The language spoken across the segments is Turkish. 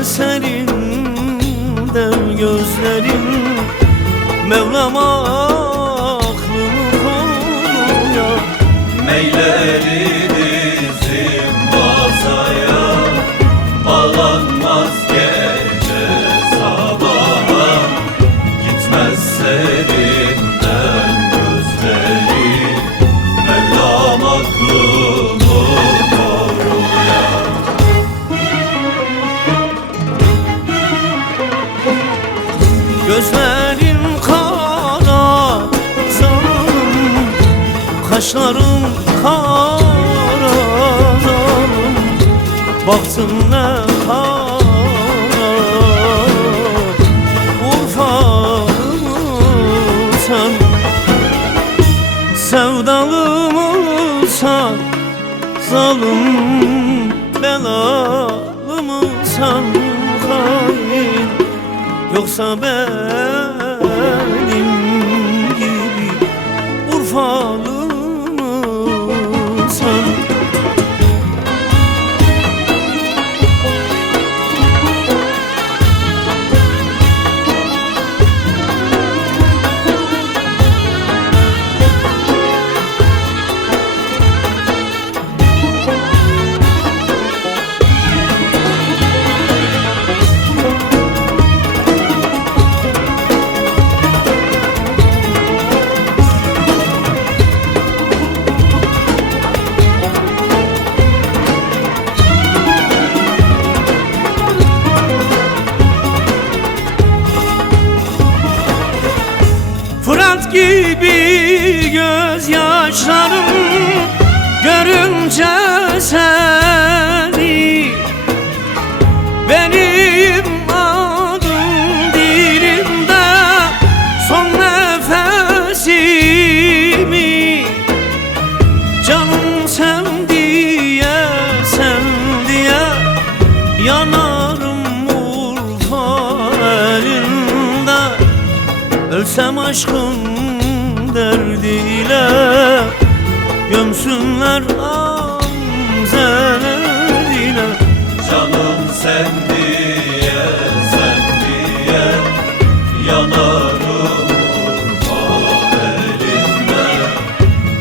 eserinden gözlerin. Mevlam aklını koruyor. Meyleri dizim masaya, bağlanmaz gece sabaha. Gitmez serinden gözleri, Mevlam aklımı koruyor. Gözlerin kara zalim, kaşların kara zalim, baktın ne kara. Urfalı sen, sevdalı mısan, zalim belalı mısan hain, yoksa benim gibi Urfalı mısın? Fırat gibi gözyaşlarım görünce seni. Benim adım dilimde son nefesimi. Canım sen diye, sen diye yanarım Urfa elinde. Ölsem aşkın derdiyle, gömsünler gamzeleriyle. Canım sen diye, sen diye yanarım Urfa elinde.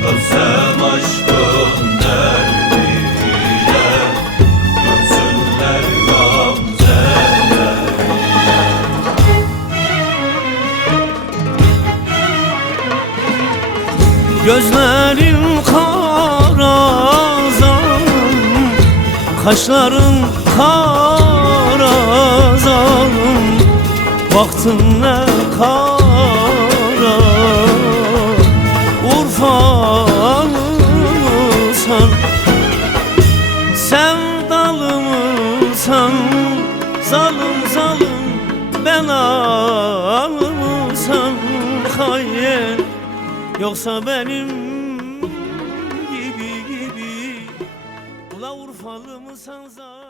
Ölsem aşkın derdiyle, gömsünler gamzeleriyle. Gözlerin kara zalim, kaşların kara zalim, baktın ne kara. Urfalı mısan, sevdalı mısan, zalim zalim belalı mısan hain, yoksa benim gibi Ula Urfalı mısan zalim?